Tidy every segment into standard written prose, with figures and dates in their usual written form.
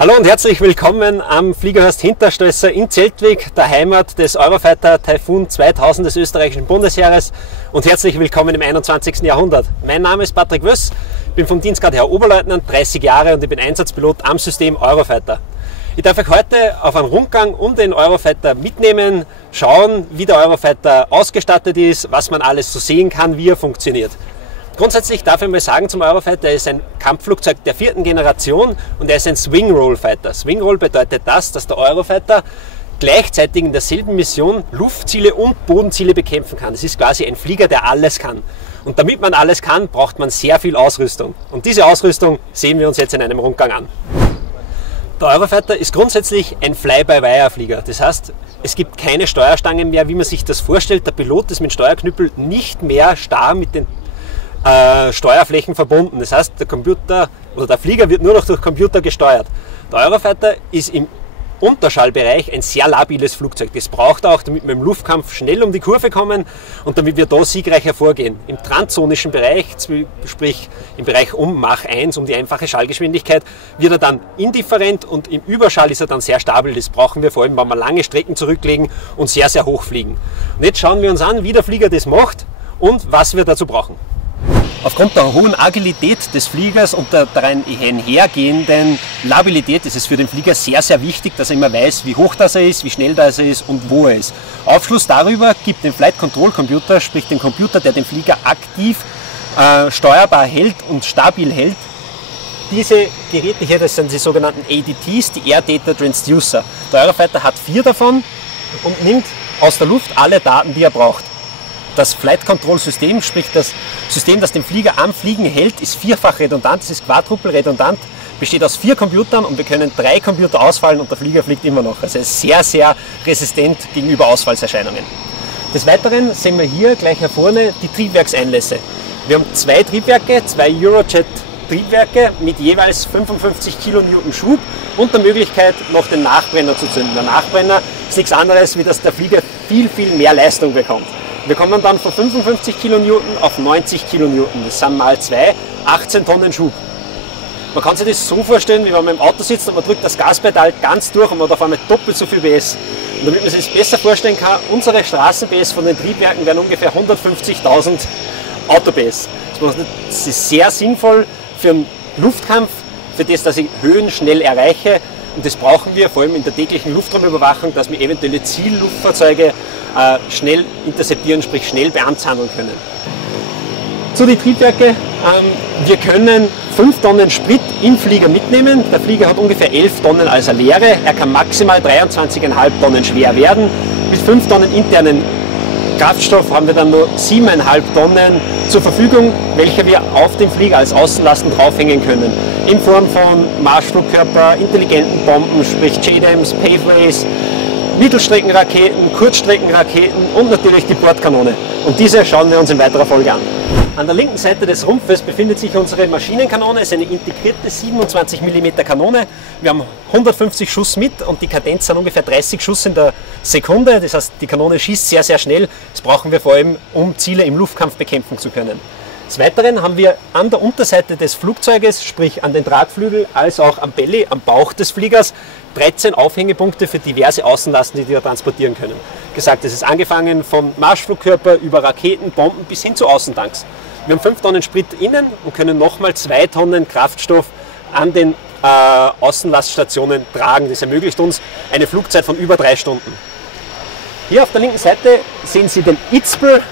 Hallo und herzlich willkommen am Fliegerhorst Hinterstößer in Zeltwig, der Heimat des Eurofighter Typhoon 2000 des österreichischen Bundesheeres, und herzlich willkommen im 21. Jahrhundert. Mein Name ist Patrick Wöss, bin vom Dienstgrad Herr Oberleutnant, 30 Jahre, und ich bin Einsatzpilot am System Eurofighter. Ich darf euch heute auf einen Rundgang um den Eurofighter mitnehmen, schauen, wie der Eurofighter ausgestattet ist, was man alles so sehen kann, wie er funktioniert. Grundsätzlich darf ich mal sagen zum Eurofighter, er ist ein Kampfflugzeug der 4. Generation und er ist ein Swing-Roll-Fighter. Swing-Roll bedeutet das, dass der Eurofighter gleichzeitig in derselben Mission Luftziele und Bodenziele bekämpfen kann. Es ist quasi ein Flieger, der alles kann. Und damit man alles kann, braucht man sehr viel Ausrüstung. Und diese Ausrüstung sehen wir uns jetzt in einem Rundgang an. Der Eurofighter ist grundsätzlich ein Fly-by-Wire-Flieger. Das heißt, es gibt keine Steuerstangen mehr, wie man sich das vorstellt. Der Pilot ist mit Steuerknüppel nicht mehr starr mit den Steuerflächen verbunden. Das heißt, der Computer oder der Flieger wird nur noch durch Computer gesteuert. Der Eurofighter ist im Unterschallbereich ein sehr labiles Flugzeug. Das braucht er auch, damit wir im Luftkampf schnell um die Kurve kommen und damit wir da siegreich hervorgehen. Im transsonischen Bereich, sprich im Bereich um Mach 1, um die einfache Schallgeschwindigkeit, wird er dann indifferent, und im Überschall ist er dann sehr stabil. Das brauchen wir vor allem, wenn wir lange Strecken zurücklegen und sehr, sehr hoch fliegen. Und jetzt schauen wir uns an, wie der Flieger das macht und was wir dazu brauchen. Aufgrund der hohen Agilität des Fliegers und der daran einhergehenden Labilität ist es für den Flieger sehr, sehr wichtig, dass er immer weiß, wie hoch das er ist, wie schnell das er ist und wo er ist. Aufschluss darüber gibt den Flight Control Computer, sprich den Computer, der den Flieger aktiv steuerbar hält und stabil hält. Diese Geräte hier, das sind die sogenannten ADTs, die Air Data Transducer. Der Eurofighter hat 4 davon und nimmt aus der Luft alle Daten, die er braucht. Das Flight Control System, sprich das System, das den Flieger am Fliegen hält, ist vierfach redundant, es ist quadruple redundant, besteht aus 4 Computern, und wir können 3 Computer ausfallen und der Flieger fliegt immer noch. Also er ist sehr, sehr resistent gegenüber Ausfallserscheinungen. Des Weiteren sehen wir hier gleich hier vorne die Triebwerkseinlässe. Wir haben 2 Triebwerke, 2 Eurojet Triebwerke mit jeweils 55 kN Schub und der Möglichkeit, noch den Nachbrenner zu zünden. Der Nachbrenner ist nichts anderes, wie dass der Flieger viel, viel mehr Leistung bekommt. Wir kommen dann von 55 kN auf 90 kN. Das sind mal 2, 18 Tonnen Schub. Man kann sich das so vorstellen, wie wenn man im Auto sitzt und man drückt das Gaspedal ganz durch und man hat auf einmal doppelt so viel PS. Und damit man sich das besser vorstellen kann, unsere Straßen-PS von den Triebwerken wären ungefähr 150.000 Auto-PS. Das ist sehr sinnvoll für den Luftkampf, für das, dass ich Höhen schnell erreiche. Und das brauchen wir vor allem in der täglichen Luftraumüberwachung, dass wir eventuelle Zielluftfahrzeuge schnell interceptieren, sprich schnell beanzahlen können. Zu den Triebwerken. Wir können 5 Tonnen Sprit im Flieger mitnehmen. Der Flieger hat ungefähr 11 Tonnen als Leere. Er kann maximal 23,5 Tonnen schwer werden. Mit 5 Tonnen internen Kraftstoff haben wir dann nur 7,5 Tonnen zur Verfügung, welche wir auf dem Flieger als Außenlasten draufhängen können. In Form von Marschflugkörper, intelligenten Bomben, sprich JDAMs, Paveways, Mittelstreckenraketen, Kurzstreckenraketen und natürlich die Bordkanone. Und diese schauen wir uns in weiterer Folge an. An der linken Seite des Rumpfes befindet sich unsere Maschinenkanone. Es ist eine integrierte 27 mm Kanone. Wir haben 150 Schuss mit und die Kadenz sind ungefähr 30 Schuss in der Sekunde. Das heißt, die Kanone schießt sehr, sehr schnell. Das brauchen wir vor allem, um Ziele im Luftkampf bekämpfen zu können. Des Weiteren haben wir an der Unterseite des Flugzeuges, sprich an den Tragflügel, als auch am Belly, am Bauch des Fliegers, 13 Aufhängepunkte für diverse Außenlasten, die wir transportieren können. Gesagt, es ist angefangen vom Marschflugkörper über Raketen, Bomben bis hin zu Außentanks. Wir haben 5 Tonnen Sprit innen und können nochmal 2 Tonnen Kraftstoff an den Außenlaststationen tragen. Das ermöglicht uns eine Flugzeit von über 3 Stunden. Hier auf der linken Seite sehen Sie den IZPL.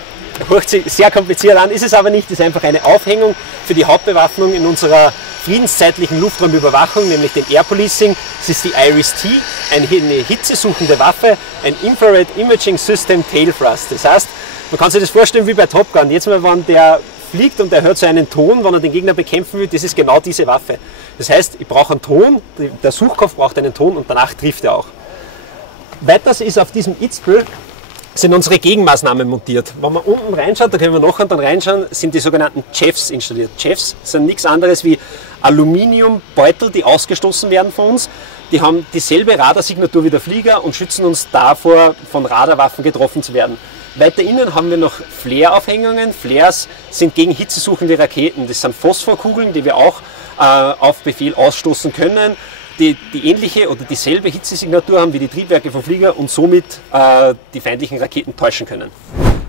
Hört sich sehr kompliziert an, ist es aber nicht. Das ist einfach eine Aufhängung für die Hauptbewaffnung in unserer friedenszeitlichen Luftraumüberwachung, nämlich den Air Policing. Das ist die IRIS-T, eine hitzesuchende Waffe, ein Infrared Imaging System Tail Thrust. Das heißt, man kann sich das vorstellen wie bei Top Gun. Jetzt mal, wenn der fliegt und er hört so einen Ton, wenn er den Gegner bekämpfen will, das ist genau diese Waffe. Das heißt, ich brauche einen Ton, der Suchkopf braucht einen Ton und danach trifft er auch. Weiters ist auf diesem IZPL sind unsere Gegenmaßnahmen montiert. Wenn man unten reinschaut, da können wir noch dann reinschauen, sind die sogenannten Chefs installiert. Chefs sind nichts anderes wie Aluminiumbeutel, die ausgestoßen werden von uns. Die haben dieselbe Radarsignatur wie der Flieger und schützen uns davor, von Radarwaffen getroffen zu werden. Weiter innen haben wir noch Flare-Aufhängungen. Flares sind gegen hitzesuchende Raketen. Das sind Phosphorkugeln, die wir auch auf Befehl ausstoßen können. die ähnliche oder dieselbe Hitzesignatur haben wie die Triebwerke vom Flieger und somit die feindlichen Raketen täuschen können.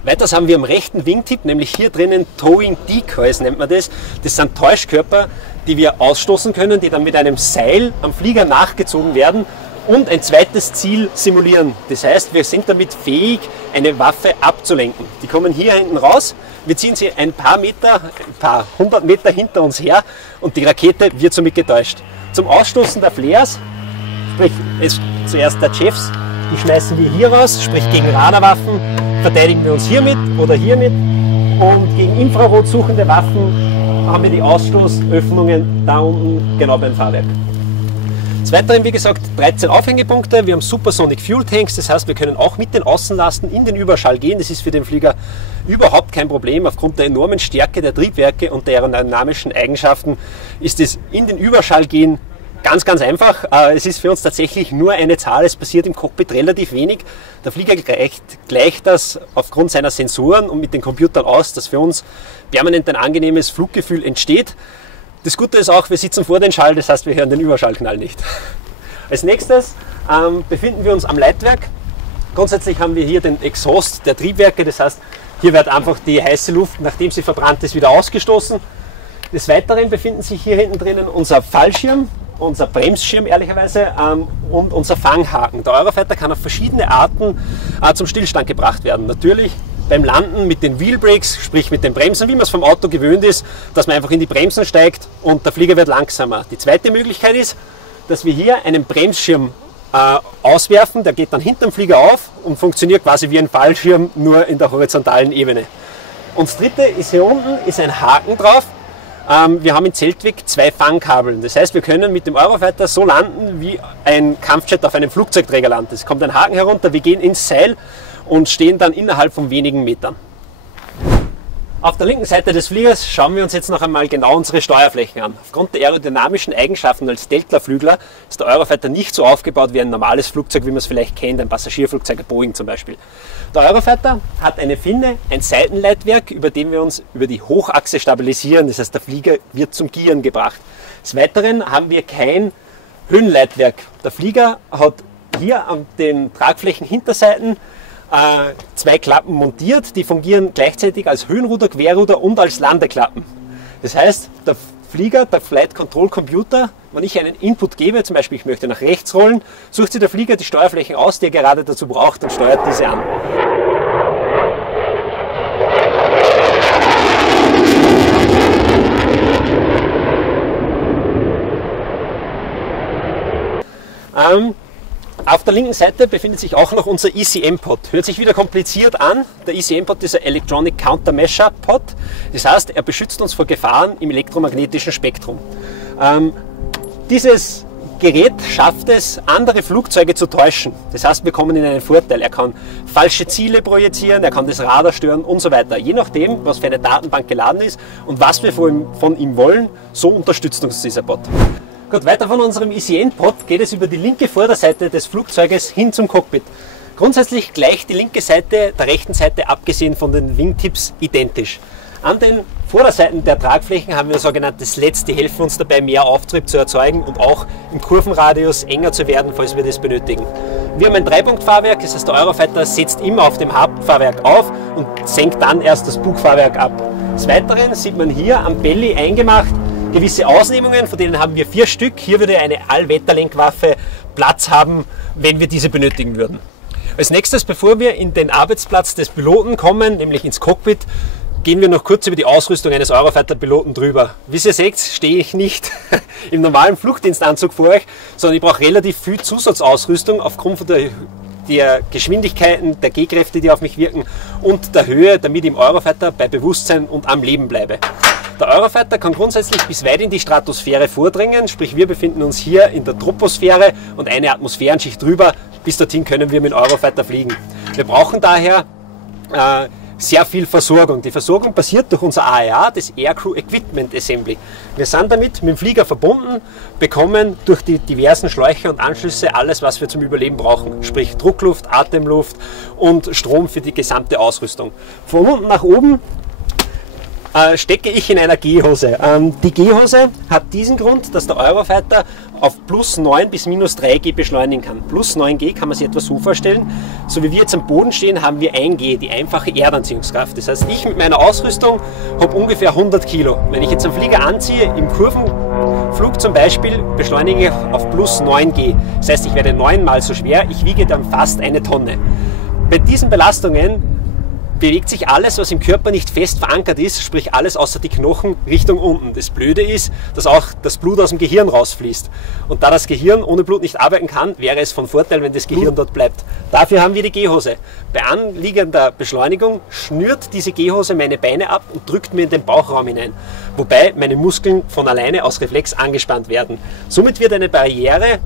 Weiters haben wir am rechten Wingtip, nämlich hier drinnen Towing Decoys nennt man das. Das sind Täuschkörper, die wir ausstoßen können, die dann mit einem Seil am Flieger nachgezogen werden und ein zweites Ziel simulieren. Das heißt, wir sind damit fähig, eine Waffe abzulenken. Die kommen hier hinten raus, wir ziehen sie ein paar 100 Meter hinter uns her und die Rakete wird somit getäuscht. Zum Ausstoßen der Flares, sprich zuerst der Jeffs, die schmeißen wir hier raus, sprich gegen Radarwaffen verteidigen wir uns hiermit oder hiermit und gegen Infrarot suchende Waffen haben wir die Ausstoßöffnungen da unten genau beim Fahrwerk. Des Weiteren, wie gesagt, 13 Aufhängepunkte, wir haben Supersonic Fuel Tanks, das heißt, wir können auch mit den Außenlasten in den Überschall gehen. Das ist für den Flieger überhaupt kein Problem. Aufgrund der enormen Stärke der Triebwerke und der aerodynamischen Eigenschaften ist es in den Überschall gehen ganz, ganz einfach. Es ist für uns tatsächlich nur eine Zahl, es passiert im Cockpit relativ wenig. Der Flieger gleicht das aufgrund seiner Sensoren und mit den Computern aus, dass für uns permanent ein angenehmes Fluggefühl entsteht. Das Gute ist auch, wir sitzen vor den Schall, das heißt, wir hören den Überschallknall nicht. Als nächstes befinden wir uns am Leitwerk. Grundsätzlich haben wir hier den Exhaust der Triebwerke, das heißt, hier wird einfach die heiße Luft, nachdem sie verbrannt ist, wieder ausgestoßen. Des Weiteren befinden sich hier hinten drinnen unser Fallschirm, unser Bremsschirm ehrlicherweise und unser Fanghaken. Der Eurofighter kann auf verschiedene Arten zum Stillstand gebracht werden. Natürlich beim Landen mit den Wheel Brakes, sprich mit den Bremsen, wie man es vom Auto gewöhnt ist, dass man einfach in die Bremsen steigt und der Flieger wird langsamer. Die zweite Möglichkeit ist, dass wir hier einen Bremsschirm auswerfen, der geht dann hinterm Flieger auf und funktioniert quasi wie ein Fallschirm, nur in der horizontalen Ebene. Und das dritte ist hier unten, ist ein Haken drauf. Wir haben in Zeltweg 2 Fangkabeln. Das heißt, wir können mit dem Eurofighter so landen, wie ein Kampfjet auf einem Flugzeugträger landet. Es kommt ein Haken herunter, wir gehen ins Seil und stehen dann innerhalb von wenigen Metern. Auf der linken Seite des Fliegers schauen wir uns jetzt noch einmal genau unsere Steuerflächen an. Aufgrund der aerodynamischen Eigenschaften als Delta-Flügler ist der Eurofighter nicht so aufgebaut wie ein normales Flugzeug, wie man es vielleicht kennt, ein Passagierflugzeug, ein Boeing zum Beispiel. Der Eurofighter hat eine Finne, ein Seitenleitwerk, über dem wir uns über die Hochachse stabilisieren, das heißt, der Flieger wird zum Gieren gebracht. Des Weiteren haben wir kein Höhenleitwerk. Der Flieger hat hier an den Tragflächen-Hinterseiten 2 Klappen montiert, die fungieren gleichzeitig als Höhenruder, Querruder und als Landeklappen. Das heißt, der Flieger, der Flight Control Computer, wenn ich einen Input gebe, zum Beispiel ich möchte nach rechts rollen, sucht sich der Flieger die Steuerflächen aus, die er gerade dazu braucht und steuert diese an. Auf der linken Seite befindet sich auch noch unser ECM-Pod. Hört sich wieder kompliziert an. Der ECM-Pod ist ein Electronic Countermeasure-Pod. Das heißt, er beschützt uns vor Gefahren im elektromagnetischen Spektrum. Dieses Gerät schafft es, andere Flugzeuge zu täuschen. Das heißt, wir kommen in einen Vorteil. Er kann falsche Ziele projizieren, er kann das Radar stören und so weiter. Je nachdem, was für eine Datenbank geladen ist und was wir von ihm wollen, so unterstützt uns dieser Pod. Gut, weiter von unserem ECM-Pod geht es über die linke Vorderseite des Flugzeuges hin zum Cockpit. Grundsätzlich gleicht die linke Seite der rechten Seite, abgesehen von den Wingtips, identisch. An den Vorderseiten der Tragflächen haben wir sogenannte Sleds, die helfen uns dabei, mehr Auftrieb zu erzeugen und auch im Kurvenradius enger zu werden, falls wir das benötigen. Wir haben ein 3-Punkt-Fahrwerk, das heißt, der Eurofighter setzt immer auf dem Hauptfahrwerk auf und senkt dann erst das Bugfahrwerk ab. Des Weiteren sieht man hier am Belly eingemacht gewisse Ausnehmungen, von denen haben wir 4 Stück. Hier würde eine Allwetterlenkwaffe Platz haben, wenn wir diese benötigen würden. Als nächstes, bevor wir in den Arbeitsplatz des Piloten kommen, nämlich ins Cockpit, gehen wir noch kurz über die Ausrüstung eines Eurofighter-Piloten drüber. Wie ihr seht, stehe ich nicht im normalen Flugdienstanzug vor euch, sondern ich brauche relativ viel Zusatzausrüstung aufgrund von der Geschwindigkeiten, der G-Kräfte, die auf mich wirken und der Höhe, damit ich im Eurofighter bei Bewusstsein und am Leben bleibe. Der Eurofighter kann grundsätzlich bis weit in die Stratosphäre vordringen, sprich wir befinden uns hier in der Troposphäre und eine Atmosphärenschicht drüber. Bis dorthin können wir mit dem Eurofighter fliegen. Wir brauchen daher sehr viel Versorgung. Die Versorgung passiert durch unser AEA, das Aircrew Equipment Assembly. Wir sind damit mit dem Flieger verbunden, bekommen durch die diversen Schläuche und Anschlüsse alles, was wir zum Überleben brauchen, sprich Druckluft, Atemluft und Strom für die gesamte Ausrüstung. Von unten nach oben stecke ich in einer Gehhose. Die Gehhose hat diesen Grund, dass der Eurofighter auf plus 9 bis minus 3 G beschleunigen kann. Plus 9 G kann man sich etwa so vorstellen, so wie wir jetzt am Boden stehen, haben wir 1 G, die einfache Erdanziehungskraft. Das heißt, ich mit meiner Ausrüstung habe ungefähr 100 Kilo. Wenn ich jetzt einen Flieger anziehe, im Kurvenflug zum Beispiel, beschleunige ich auf plus 9 G. Das heißt, ich werde 9-mal so schwer, ich wiege dann fast 1 Tonne. Bei diesen Belastungen bewegt sich alles, was im Körper nicht fest verankert ist, sprich alles außer die Knochen, Richtung unten. Das Blöde ist, dass auch das Blut aus dem Gehirn rausfließt. Und da das Gehirn ohne Blut nicht arbeiten kann, wäre es von Vorteil, wenn das Gehirn dort bleibt. Dafür haben wir die Gehhose. Bei anliegender Beschleunigung schnürt diese Gehhose meine Beine ab und drückt mir in den Bauchraum hinein, wobei meine Muskeln von alleine aus Reflex angespannt werden. Somit wird eine Barriere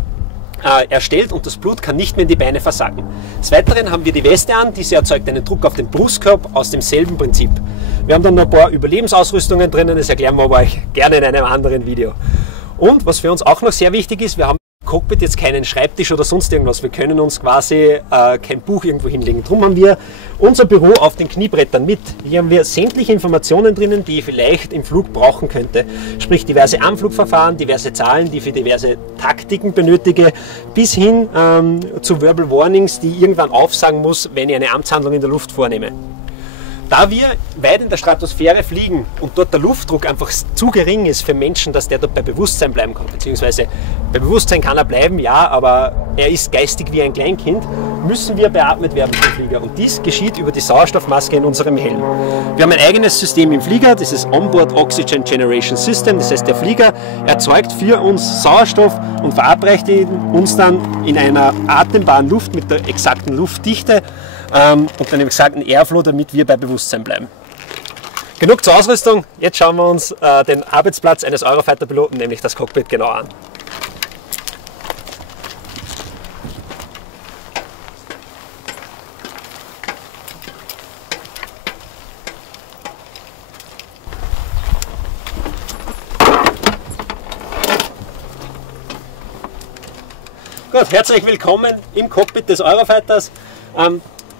erstellt und das Blut kann nicht mehr in die Beine versacken. Des Weiteren haben wir die Weste an, diese erzeugt einen Druck auf den Brustkorb aus demselben Prinzip. Wir haben dann noch ein paar Überlebensausrüstungen drinnen, das erklären wir euch gerne in einem anderen Video. Und was für uns auch noch sehr wichtig ist, wir haben im Cockpit jetzt keinen Schreibtisch oder sonst irgendwas, wir können uns quasi kein Buch irgendwo hinlegen. Darum haben wir unser Büro auf den Kniebrettern mit. Hier haben wir sämtliche Informationen drinnen, die ich vielleicht im Flug brauchen könnte. Sprich diverse Anflugverfahren, diverse Zahlen, die ich für diverse Taktiken benötige, bis hin zu Verbal Warnings, die ich irgendwann aufsagen muss, wenn ich eine Amtshandlung in der Luft vornehme. Da wir weit in der Stratosphäre fliegen und dort der Luftdruck einfach zu gering ist für Menschen, dass der dort bei Bewusstsein bleiben kann, beziehungsweise bei Bewusstsein kann er bleiben, ja, aber er ist geistig wie ein Kleinkind, müssen wir beatmet werden vom Flieger. Und dies geschieht über die Sauerstoffmaske in unserem Helm. Wir haben ein eigenes System im Flieger, das ist Onboard Oxygen Generation System, das heißt der Flieger erzeugt für uns Sauerstoff und verabreicht uns dann in einer atembaren Luft mit der exakten Luftdichte und einem exakten Airflow, damit wir bei Bewusstsein bleiben. Genug zur Ausrüstung, jetzt schauen wir uns den Arbeitsplatz eines Eurofighter-Piloten, nämlich das Cockpit, genau an. Gut, herzlich willkommen im Cockpit des Eurofighters.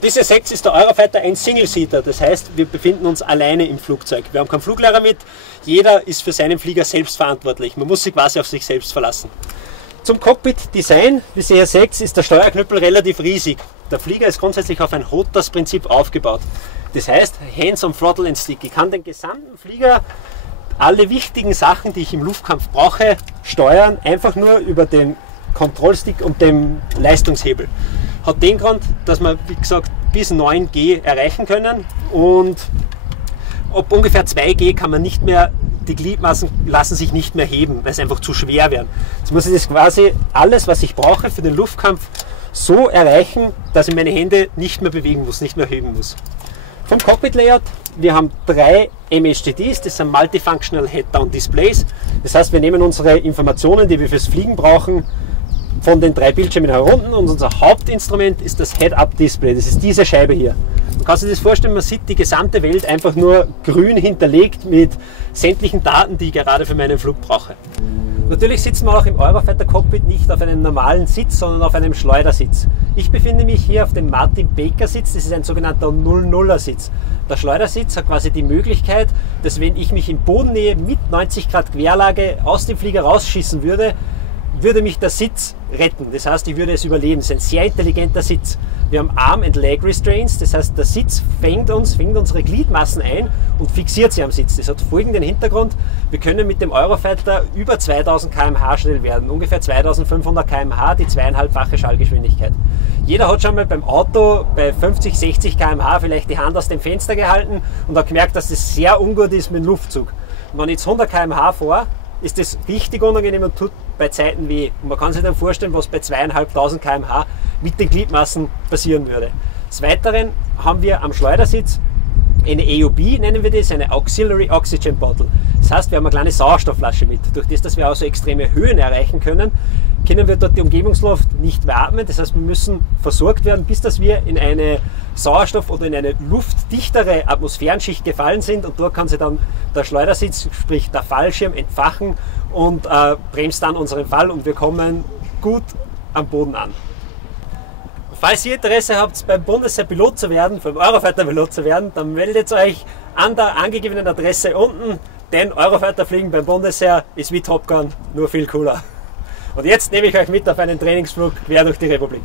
Wie ihr seht, ist der Eurofighter ein Single-Seater, das heißt, wir befinden uns alleine im Flugzeug. Wir haben keinen Fluglehrer mit, jeder ist für seinen Flieger selbst verantwortlich. Man muss sich quasi auf sich selbst verlassen. Zum Cockpit-Design, wie ihr hier seht, ist der Steuerknüppel relativ riesig. Der Flieger ist grundsätzlich auf ein HOTAS-Prinzip aufgebaut. Das heißt, Hands on Throttle and Stick. Ich kann den gesamten Flieger, alle wichtigen Sachen, die ich im Luftkampf brauche, steuern, einfach nur über den Kontrollstick und dem Leistungshebel. Hat den Grund, dass wir, wie gesagt, bis 9 G erreichen können und ab ungefähr 2 G kann man nicht mehr, die Gliedmaßen lassen sich nicht mehr heben, weil sie einfach zu schwer werden. Jetzt muss ich das quasi alles, was ich brauche für den Luftkampf, so erreichen, dass ich meine Hände nicht mehr bewegen muss, nicht mehr heben muss. Vom Cockpit-Layout, wir haben 3 MHDDs, das sind Multifunctional Head-Down Displays. Das heißt, wir nehmen unsere Informationen, die wir fürs Fliegen brauchen, von den 3 Bildschirmen herunter und unser Hauptinstrument ist das Head-Up-Display. Das ist diese Scheibe hier. Man kann sich das vorstellen, man sieht die gesamte Welt einfach nur grün hinterlegt mit sämtlichen Daten, die ich gerade für meinen Flug brauche. Natürlich sitzen wir auch im Eurofighter Cockpit nicht auf einem normalen Sitz, sondern auf einem Schleudersitz. Ich befinde mich hier auf dem Martin Baker Sitz, das ist ein sogenannter 00er Sitz. Der Schleudersitz hat quasi die Möglichkeit, dass wenn ich mich in Bodennähe mit 90 Grad Querlage aus dem Flieger rausschießen würde, würde mich der Sitz retten. Das heißt, ich würde es überleben. Das ist ein sehr intelligenter Sitz. Wir haben Arm and Leg Restraints, das heißt, der Sitz fängt unsere Gliedmaßen ein und fixiert sie am Sitz. Das hat folgenden Hintergrund: Wir können mit dem Eurofighter über 2000 km/h schnell werden, ungefähr 2500 km/h, die 2,5-fache Schallgeschwindigkeit. Jeder hat schon mal beim Auto bei 50, 60 km/h vielleicht die Hand aus dem Fenster gehalten und hat gemerkt, dass das sehr ungut ist mit dem Luftzug. Und wenn ich jetzt 100 km/h fahre, ist das richtig unangenehm und tut bei Zeiten weh. Und man kann sich dann vorstellen, was bei 2500 km/h mit den Gliedmaßen passieren würde. Des Weiteren haben wir am Schleudersitz eine AOB, nennen wir das, eine Auxiliary Oxygen Bottle. Das heißt, wir haben eine kleine Sauerstoffflasche mit. Durch das, dass wir auch so extreme Höhen erreichen können, können wir dort die Umgebungsluft nicht beatmen. Das heißt, wir müssen versorgt werden, bis dass wir in eine Sauerstoff- oder in eine luftdichtere Atmosphärenschicht gefallen sind. Und dort kann sich dann der Schleudersitz, sprich der Fallschirm, entfachen und bremst dann unseren Fall und wir kommen gut am Boden an. Falls ihr Interesse habt, beim Bundesheer Pilot zu werden, beim Eurofighter Pilot zu werden, dann meldet euch an der angegebenen Adresse unten, denn Eurofighter fliegen beim Bundesheer ist wie Top Gun, nur viel cooler. Und jetzt nehme ich euch mit auf einen Trainingsflug quer durch die Republik.